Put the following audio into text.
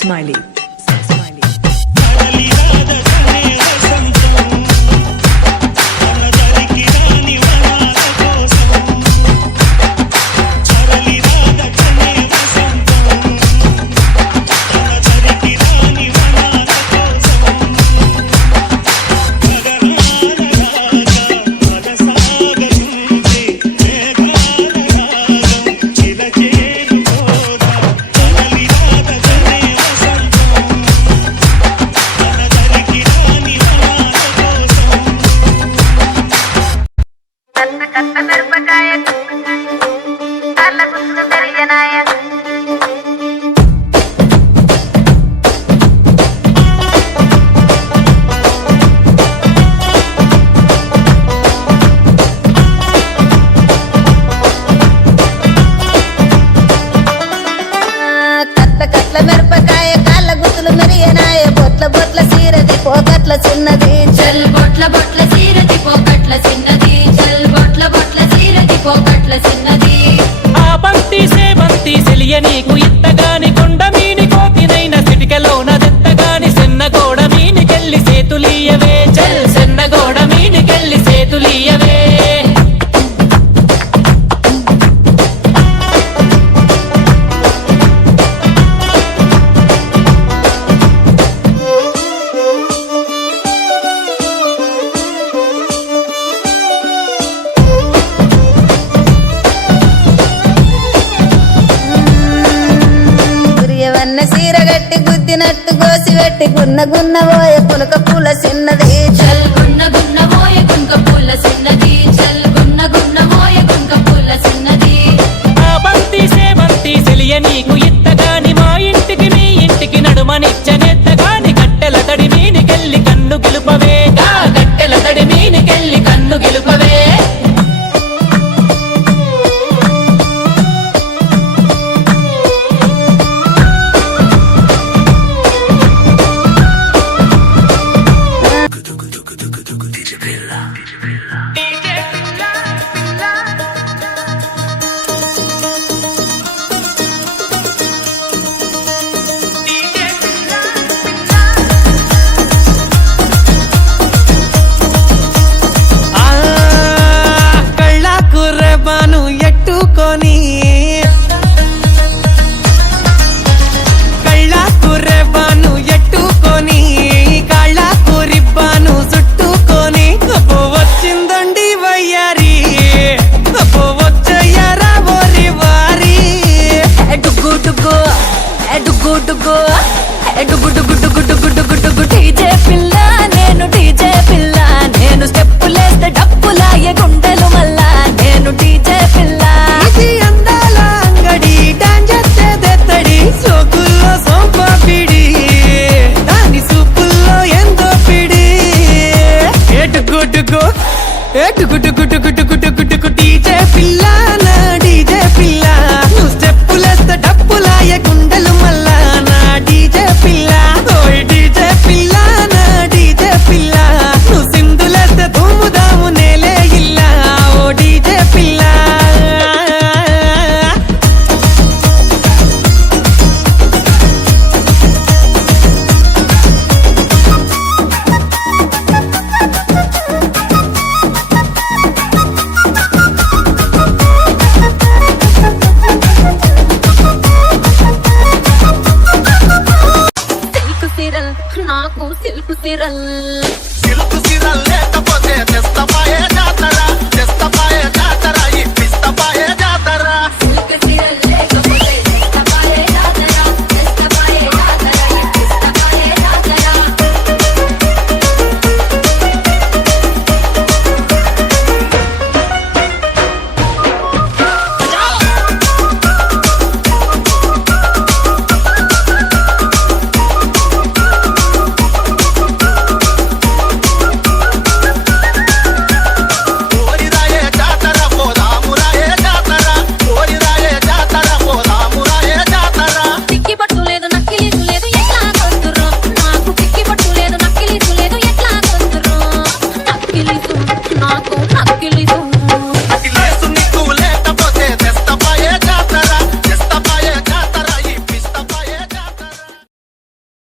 Smiley. మిరపకాయ కాళ్ళ గుతులు మెరియనాయ బొట్ల బొట్ల సీరది పోకట్ల చిన్నది చల్ బొట్ల బొట్ల సీరది పోకట్ల చిన్నది చల్ బొట్ల బొట్ల సీరది పోకట్ల చిన్నది ఆ బంతి సేబంతి సెలియ నీకు ఇత్తగాని కొండ మీని కోతినైన సిటికలోన దెత్తగాని సెన్నగోడ మీనికెళ్ళి సేతులీయవే చల్ సెన్నగోడ మీనికెళ్ళి సేతులీయవే సీరగట్టి గుద్దినట్టు గోసి పెట్టి గున్న గున్న పోయ పునక పూల చిన్నది చల్ గున్న గున్న పోయ గుంక పూల చిన్నది చల్ గున్న గున్న పోయ గుంక పూల చిన్నది ఆ బంతి సేబంతి సెలియ నీకు ఇత్తగాని మా ఇంటికి మీ ఇంటికి నడుమనిచ్చనెత్తగాని కట్టెల తడి మీనికెళ్ళి కన్ను గెలుపవే గా కట్టెల తడి మీనికెళ్ళి కన్ను గెలుపవే డీజే పిల్ల నేను స్టెప్పులేస్తే డప్పులాయే గుండెలు మల్లా నేను డీజే పిల్ల అందాల అంగడి డాంజెత్తడి సోకుల్లో సోంపాపిడి దాని సూపుల్లో ఎంతో పిడి ఎటుగుటుకు డీజే పిల్ల నా డీజే పిల్ల నువ్వు స్టెప్పులేస్తే డప్పులాయే గుండెలు మల్లా నా డీజే పిల్ల ఓయ్ డీజే పిల్ల నా డీజే పిల్ల నువ్వు సింధులేస్తే దుమ్ముదాము నేలే ఇల్ల ఓ డీజే పిల్ల నాకు సిల్కు సిరల్ లేకపోతే తెస్తపాయే జాతర ఈ పిస్తపాయే జాతర సిల్కు సిరల్